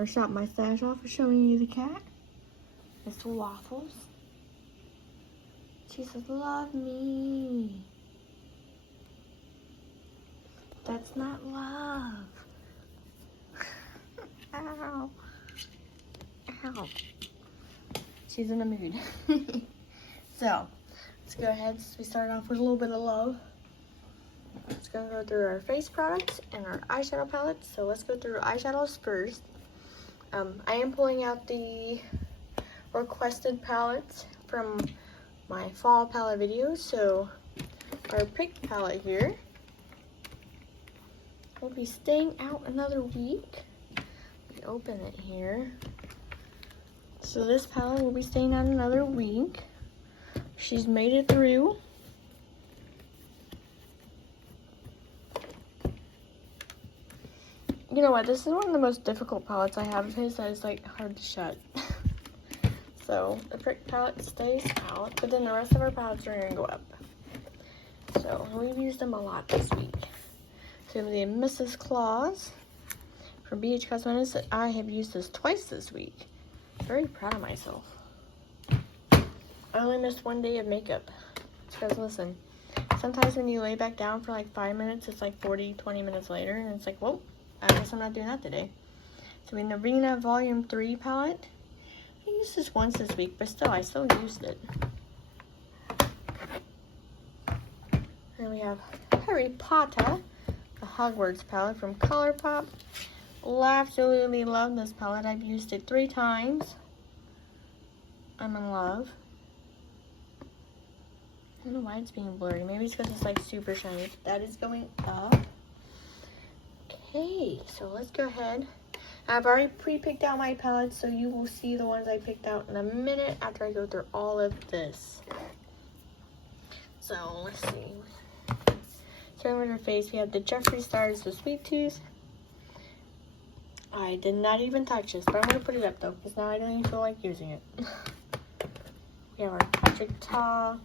gonna shop my stash off for showing you the cat. It's Waffles. She says, love me. That's not love. Ow. Ow. She's in a mood. So, let's go ahead. We start off with a little bit of love. Let's go through our face products and our eyeshadow palettes. So let's go through eyeshadows first. I am pulling out the requested palettes from my fall palette videos. So our pick palette here will be staying out another week. Let me open it here. So this palette will be staying out another week. She's made it through. You know what, this is one of the most difficult palettes I have of his that is like hard to shut. So the prick palette stays out, but then the rest of our palettes are gonna go up. So we've used them a lot this week. So the Mrs. Claus from BH Cosmetics, I have used this twice this week. Very proud of myself. I only missed one day of makeup. Because listen, sometimes when you lay back down for like 5 minutes, it's like 20 minutes later, and it's like, whoa, I guess I'm not doing that today. So in the Arena Volume 3 palette, I used this once this week, but still, I still used it. And we have Harry Potter, the Hogwarts palette from ColourPop. Absolutely love this palette. I've used it 3 times. I'm in love. I don't know why it's being blurry. Maybe it's because it's like super shiny. That is going up. Okay, so let's go ahead. I've already pre-picked out my palettes, so you will see the ones I picked out in a minute after I go through all of this. So let's see. Starting with her face, we have the Jeffree Stars, the Sweet Tooth. I did not even touch this, but I'm going to put it up though, because now I don't even feel like using it. We have our Patrick Ta.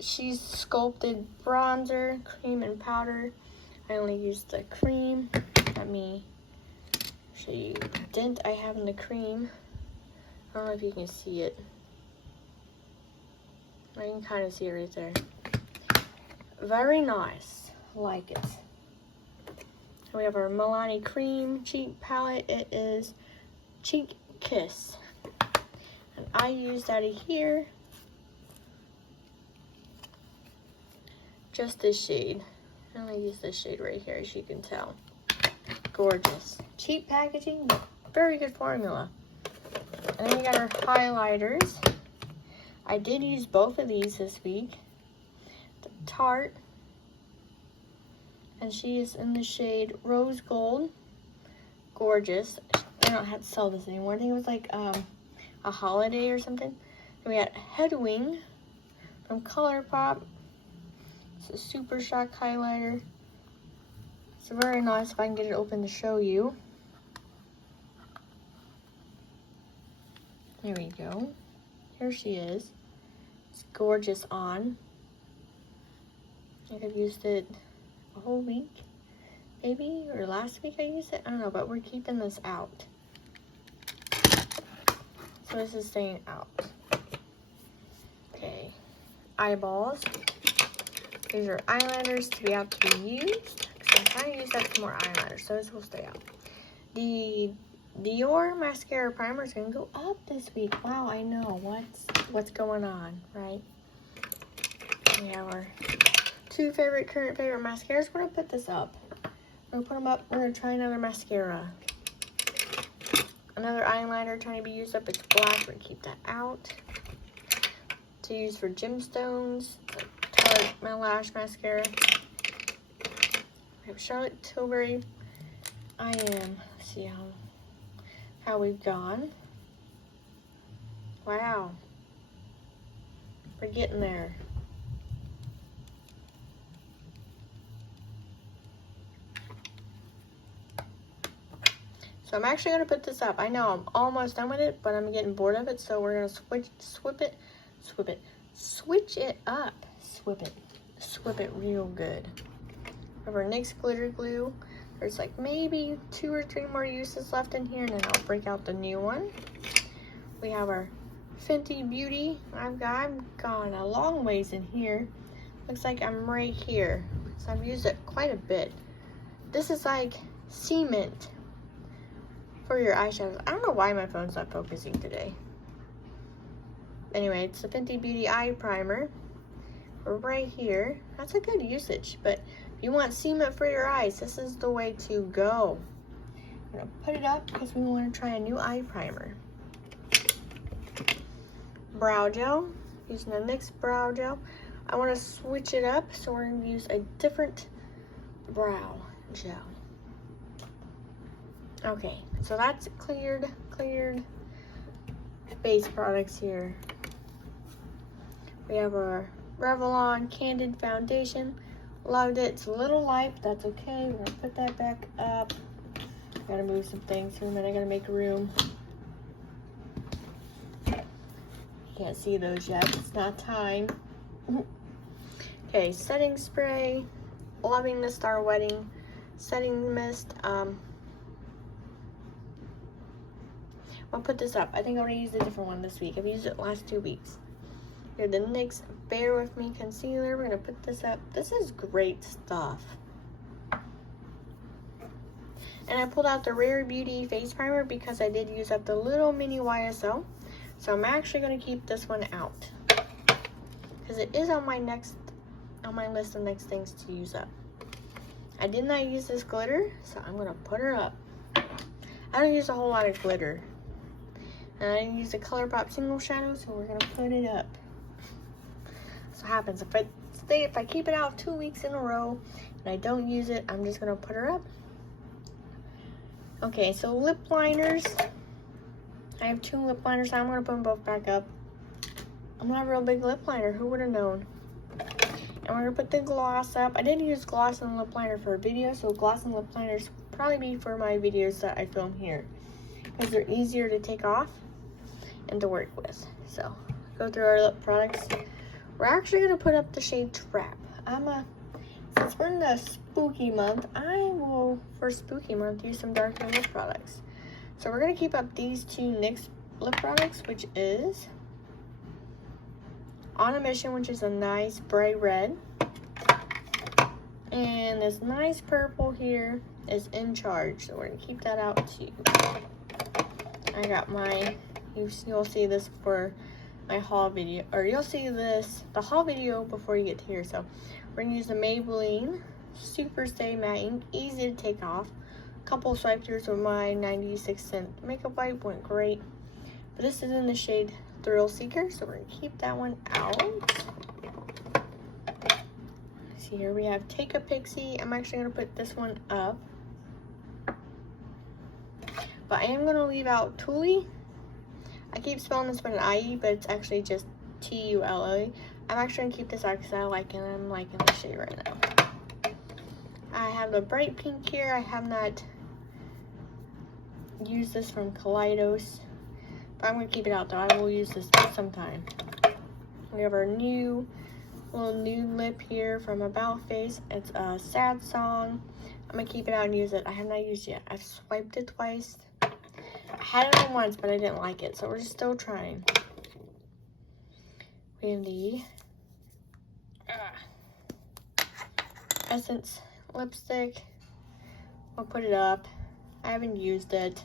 She's Sculpted Bronzer, Cream and Powder. I only used the cream. Let me show you the dent I have in the cream. I don't know if you can see it. I can kind of see it right there. Very nice. I like it. We have our Milani Cream Cheek Palette. It is Cheek Kiss. And I used out of here just this shade. I only use this shade right here, as you can tell. Gorgeous. Cheap packaging, but very good formula. And then we got our highlighters. I did use both of these this week. The Tarte. And she is in the shade Rose Gold. Gorgeous. I don't have to sell this anymore. I think it was like a holiday or something. Then we got Headwing from ColourPop. It's a Super Shock highlighter. It's very nice if I can get it open to show you. There we go. Here she is. It's gorgeous on. I think I've used it a whole week, maybe, or last week I used it. I don't know, but we're keeping this out. So this is staying out. Okay. Eyeballs. These are eyeliners to be out to be used. So I'm trying to use that some more eyeliner, so this will stay out. The Dior mascara primer is going to go up this week. Wow, I know what's going on, right? We have our 2 current favorite mascaras. We're going to put this up. We're going to put them up. We're going to try another mascara. Another eyeliner trying to be used up. It's black. We're going to keep that out. To use for gemstones. Tarte My Lash Mascara. We have Charlotte Tilbury. Let's see how we've gone. Wow. We're getting there. So I'm actually going to put this up. I know I'm almost done with it, but I'm getting bored of it, so we're going to switch it up. Swip it real good. We have our NYX Glitter Glue. There's like maybe 2 or 3 more uses left in here, and then I'll break out the new one. We have our Fenty Beauty. I've gone a long ways in here. Looks like I'm right here, so I've used it quite a bit. This is like cement for your eyeshadows. I don't know why my phone's not focusing today. Anyway, it's the Fenty Beauty Eye Primer. We're right here. That's a good usage, but if you want cement for your eyes, this is the way to go. I'm gonna put it up because we want to try a new eye primer. Brow gel, using the NYX brow gel. I want to switch it up, so we're going to use a different brow gel. Okay, so that's cleared base products here. We have our Revlon Candid Foundation. Loved it. It's a little light, but that's okay. We're going to put that back up. Gotta move some things for a minute. I gotta make room. Can't see those yet. It's not time. Okay, setting spray. Loving the Star Wedding setting mist. I'll put this up. I think I'm gonna use a different one this week. I've used it the last 2 weeks. Here, the NYX Bare With Me concealer. We're gonna put this up. This is great stuff. And I pulled out the Rare Beauty face primer because I did use up the little mini YSL. So I'm actually going to keep this one out because it is on my list of next things to use up. I did not use this glitter, so I'm going to put her up. I don't use a whole lot of glitter. And I didn't use the ColourPop single shadow, so we're going to put it up. So what happens if I keep it out 2 weeks in a row and I don't use it, I'm just going to put her up. Okay, so lip liners. I have 2 lip liners. I'm going to put them both back up. I'm not a real big lip liner. Who would have known? And we're going to put the gloss up. I did use gloss and lip liner for a video, so gloss and lip liners will probably be for my videos that I film here because they're easier to take off and to work with. So, go through our lip products. We're actually going to put up the shade Trap. Since we're in the spooky month, I will, for spooky month, use some darker lip products. So we're going to keep up these 2 NYX lip products, which is On a Mission, which is a nice bright red. And this nice purple here is In Charge. So we're going to keep that out too. I got my, you'll see this for my haul video, or you'll see the haul video before you get to here. So we're going to use the Maybelline Super Stay Matte Ink, easy to take off. Couple swipe throughs with my 96-cent makeup wipe, went great. But this is in the shade Thrill Seeker, so we're going to keep that one out. See, here we have Take a Pixie. I'm actually going to put this one up. But I am going to leave out Tule. I keep spelling this one an IE, but it's actually just Tula. I'm actually going to keep this out because I like it. I'm liking the shade right now. I have the bright pink here. I have not used this from Kaleidos, but I'm going to keep it out though. I will use this sometime. We have our new little nude lip here from About Face. It's a sad song. I'm going to keep it out and use it. I have not used it yet. I've swiped it twice. I had it on once, but I didn't like it, so we're still trying. We have the Essence lipstick. I'll put it up. I haven't used it.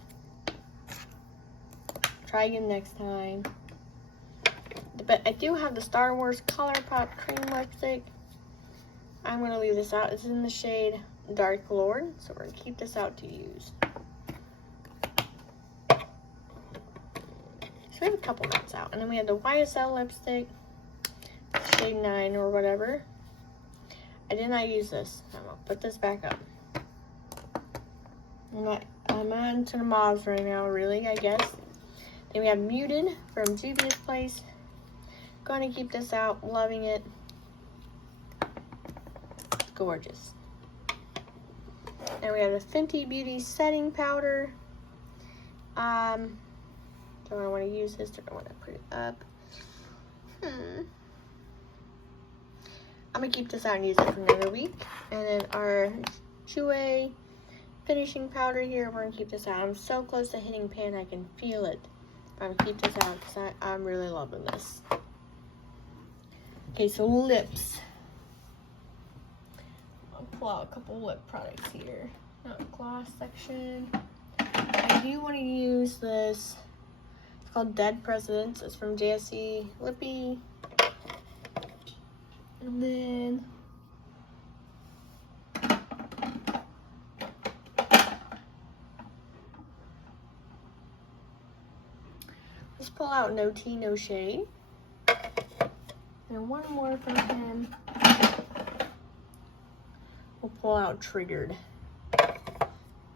Try again next time. But I do have the Star Wars ColourPop cream lipstick. I'm going to leave this out. It's in the shade Dark Lord, so we're going to keep this out to use. So we have a couple mattes out. And then we have the YSL lipstick, shade 9 or whatever. I did not use this. I'm going to put this back up. I'm on to the mauves right now, really, I guess. Then we have Muted from Juvia's Place. Going to keep this out. Loving it. It's gorgeous. Now we have the Fenty Beauty Setting Powder. Do I want to use this or do I want to put it up? I'm going to keep this out and use it for another week. And then our Jouer finishing powder here. We're gonna keep this out. I'm so close to hitting pan, I can feel it. I'm gonna keep this out because I'm really loving this. Okay, so lips. I'll pull out a couple lip products here. Gloss section. I do want to use this. It's called Dead Presidents. It's from JSC Lippy. And then let's pull out No Tea, No Shade. And one more from him. We'll pull out Triggered.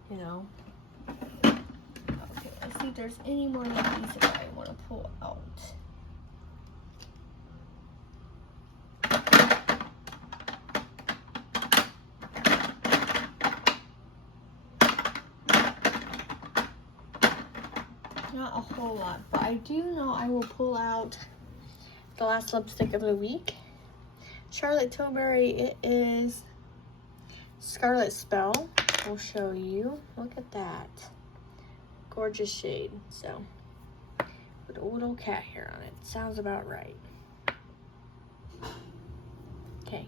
You know. Okay, let's see if there's any more of these that I want to pull out. Not a whole lot, but I do know I will pull out the last lipstick of the week. Charlotte Tilbury, it is Scarlet Spell. We'll show you. Look at that. Gorgeous shade. So, with a little cat hair on it. Sounds about right. Okay.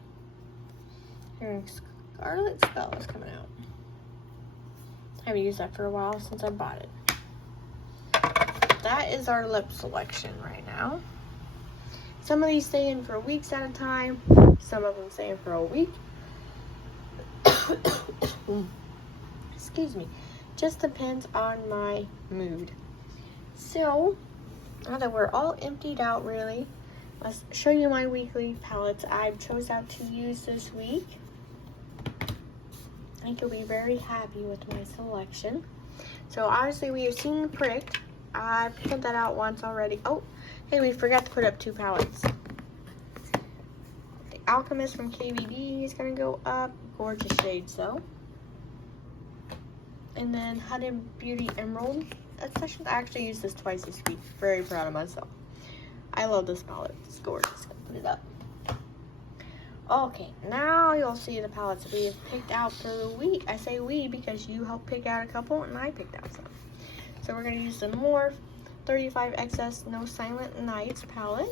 Here, Scarlet Spell is coming out. I haven't used that for a while since I bought it. That is our lip selection right now. Some of these stay in for weeks at a time. Some of them stay in for a week. Excuse me. Just depends on my mood. So, now that we're all emptied out really, let's show you my weekly palettes I've chose out to use this week. I think you'll be very happy with my selection. So obviously we have seen Pricked. I put that out once already. Oh, hey, we forgot to put up 2 palettes. The Alchemist from KVD is gonna go up. Gorgeous shades though. And then Huda Beauty Emerald. I actually used this twice this week. Very proud of myself. I love this palette. It's gorgeous. Put it up. Okay, now you'll see the palettes that we have picked out for the week. I say we because you helped pick out a couple and I picked out some. So we're going to use the Morphe 35XS No Silent Nights palette.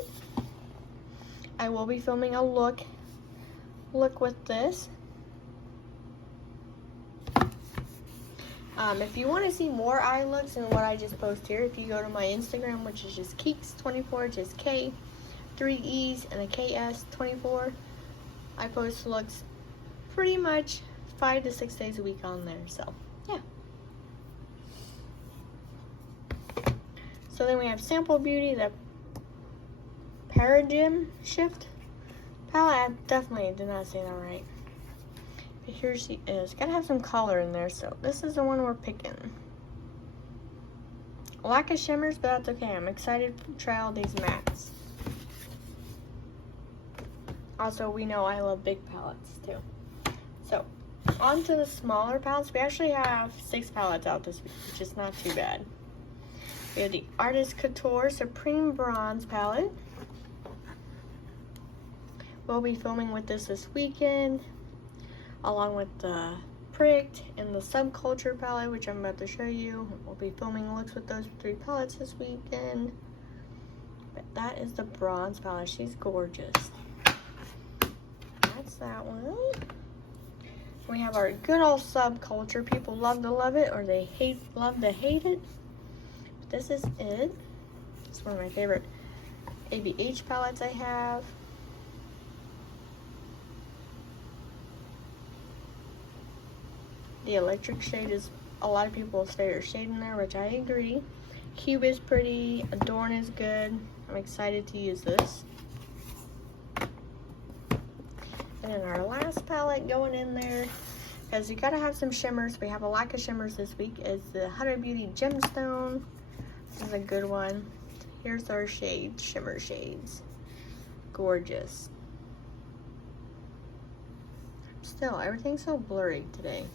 I will be filming a look with this. If you want to see more eye looks than what I just posted here, if you go to my Instagram, which is just Keeks24, just K, 3 E's, and a KS24, I post looks pretty much 5 to 6 days a week on there. So, yeah. So then we have Sample Beauty, the Paradigm Shift palette. I definitely did not say that right. But here she is. Gotta have some color in there, so this is the one we're picking. Lack of shimmers, but that's okay. I'm excited to try all these mattes. Also, we know I love big palettes too. So, on to the smaller palettes. We actually have 6 palettes out this week, which is not too bad. We have the Artist Couture Supreme Bronze palette. We'll be filming with this weekend, along with the Pricked and the Subculture palette, which I'm about to show you. We'll be filming looks with those 3 palettes this weekend. But that is the bronze palette. She's gorgeous. That's that one. We have our good old Subculture. People love to love it, or they love to hate it. But this is it. It's one of my favorite ABH palettes I have. The electric shade is, a lot of people's favorite shade in there, which I agree. Cube is pretty. Adorn is good. I'm excited to use this. And then our last palette going in there, because you gotta have some shimmers. We have a lack of shimmers this week, is the Huda Beauty Gemstone. This is a good one. Here's our shades, shimmer shades. Gorgeous. Still, everything's so blurry today.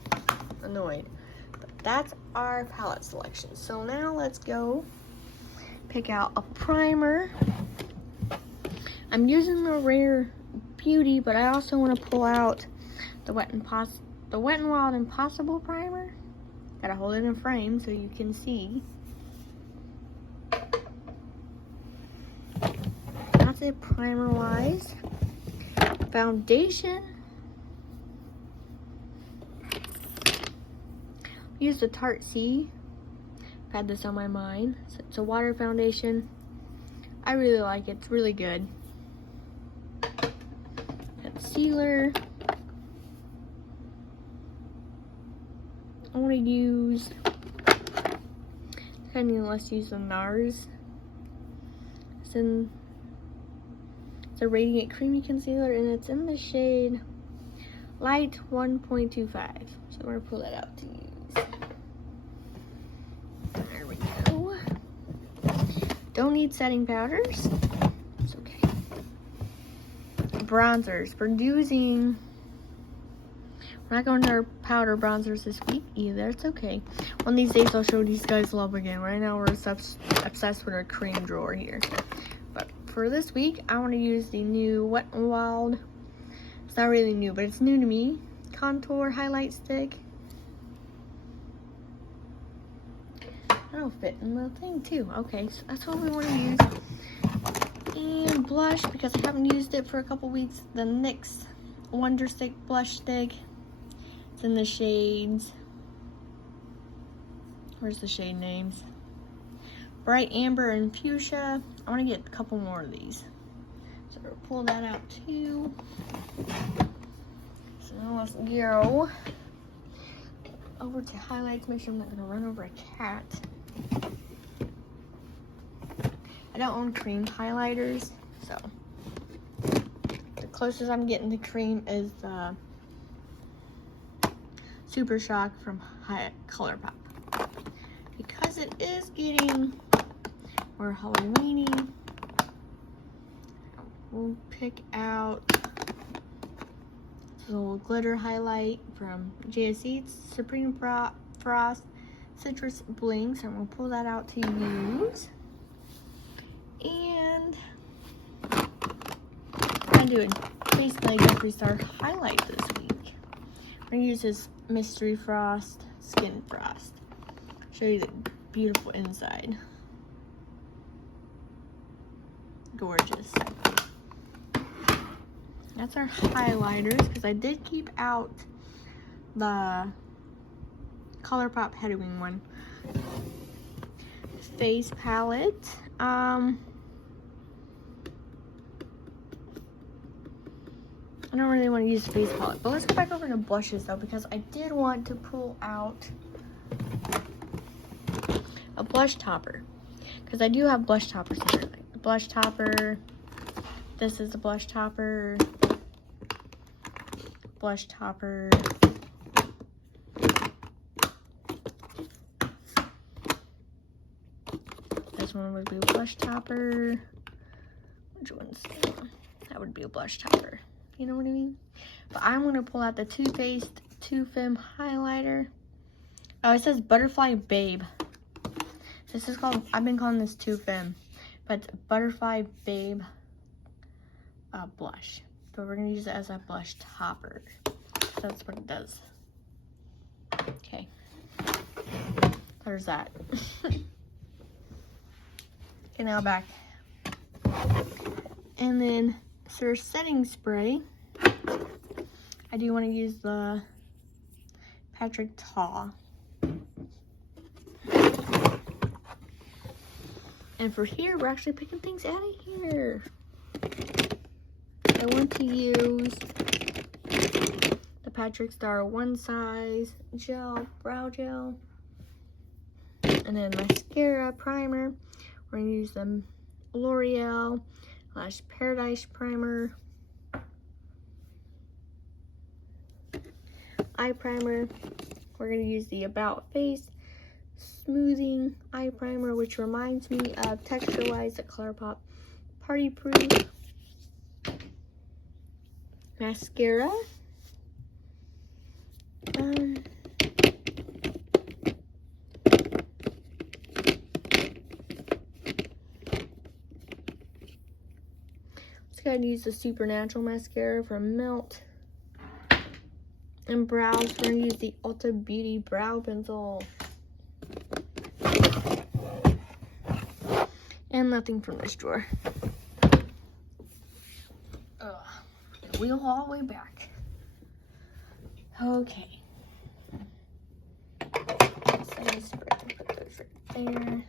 Annoyed. But that's our palette selection. So now let's go pick out a primer. I'm using the Rare Beauty, but I also want to pull out the Wet n Wild Impossible primer. Gotta hold it in frame so you can see. That's it primer-wise. Foundation. Use the Tarte C. I've had this on my mind. So it's a water foundation. I really like it. It's really good. Concealer. I want to use, let's use the NARS. It's a Radiant Creamy Concealer, and it's in the shade Light 1.25. So I'm going to pull that out to use. There we go. Don't need setting powders. It's okay. Bronzers. We're not going to our powder bronzers this week either. It's okay. One of these days I'll show these guys love again. Right now we're obsessed with our cream drawer here. But for this week, I want to use the new Wet n Wild. It's not really new, but it's new to me. Contour highlight stick. That'll fit in the thing too. Okay, so that's what we want to use. And blush, because I haven't used it for a couple weeks. The NYX Wonder Stick blush stick. It's in the shades. Where's the shade names? Bright Amber and Fuchsia. I want to get a couple more of these. So we'll pull that out too. So now let's go over to highlights. Make sure I'm not going to run over a cat. I don't own cream highlighters, so the closest I'm getting to cream is the Super Shock from ColourPop. Because it is getting more Halloweeny, we'll pick out this little glitter highlight from JSE. It's Supreme Frost Citrus Bling, so I'm going to pull that out to use. And I'm doing basically a Jeffree Star highlight this week. I'm going to use this Mystery Frost Skin Frost. Show you the beautiful inside. Gorgeous. That's our highlighters, because I did keep out the ColourPop Headwing one. Face palette. I don't really want to use the face palette, but let's go back over to blushes though, because I did want to pull out a blush topper, because I do have blush toppers here. Like the blush topper, this is the blush topper, blush topper, this one would be a blush topper. Which one's that would be a blush topper? You know what I mean? But I'm going to pull out the Too Faced Too Femme highlighter. Oh, it says Butterfly Babe. This is called, I've been calling this Too Femme, but it's Butterfly Babe blush. But we're going to use it as a blush topper. So that's what it does. Okay. There's that. Okay, now back. And then for setting spray, I do want to use the Patrick Ta. And for here, we're actually picking things out of here. I want to use the Patrick Star One Size Gel, Brow Gel. And then mascara, primer. We're going to use the L'Oreal Lash Paradise Primer. Eye primer. We're going to use the About Face Smoothing Eye Primer, which reminds me of texture-wise the ColourPop Party Proof. Mascara. Just gotta use the Supernatural mascara from Melt. And brows, we're gonna use the Ulta Beauty Brow Pencil. And nothing from this drawer. Wheel all the way back. Okay. So let's put those right there.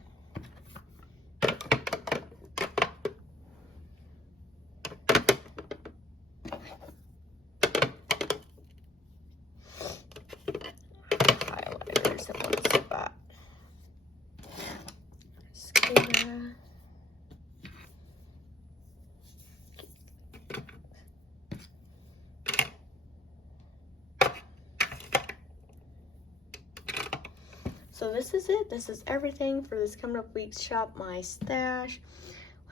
Highlighters in one spot. Mascara. So this is it. This is everything for this coming up week's Shop My Stash.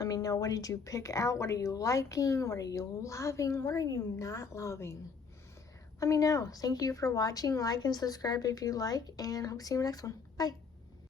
Let me know, what did you pick out? What are you liking? What are you loving? What are you not loving? Let me know. Thank you for watching. Like and subscribe if you like, and hope to see you in the next one. Bye.